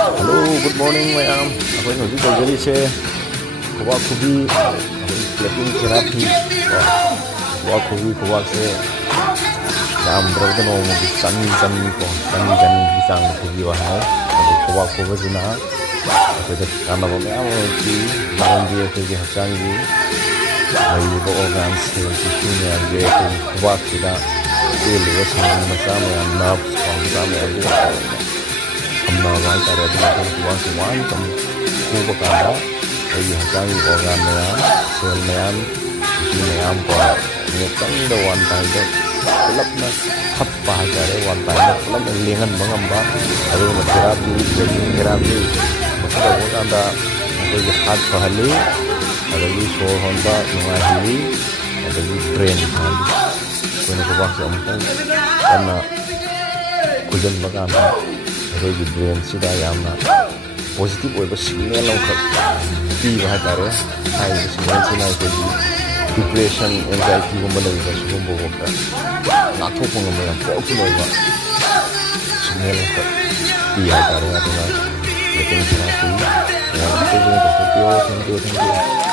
Hello, good morning ma'am. Ako yung hujik tawjari se kuwa kubi plating therapy. Kuwa kubi kuwa se nam drogda no mo chani ko chani bisang kubi wa hai. Ado kuwa kubi jina ako da kana bo ma'am ki maram di ko ki hasang gi mai bo organs ke tissue ne age ko kuwa kida il wa sang ma sa ma nerves ko sa ma age amma wai tare da ko kuwa se wan kam ko ba ka ai hasang organ ne sel ne am tissue ne am ko ne tang da wan tai da lap na khap pa tare wan tai da lap lengan bangam ba ado ma therapy therapy masada ko da ko ji hat pahali adagi sore honda nungai adagi brain hali ko na ko ba sa ampang kana kujan bagana adagi brain sida yamna positive oiba signal law khat pi ba tare ai signal sina ko ji depression anxiety gumba lai ba sugum bo ka na tho pong ma ya ko ki oiba signal khat pi ha tare aduna lekin sina ko ya ko ji ko thank you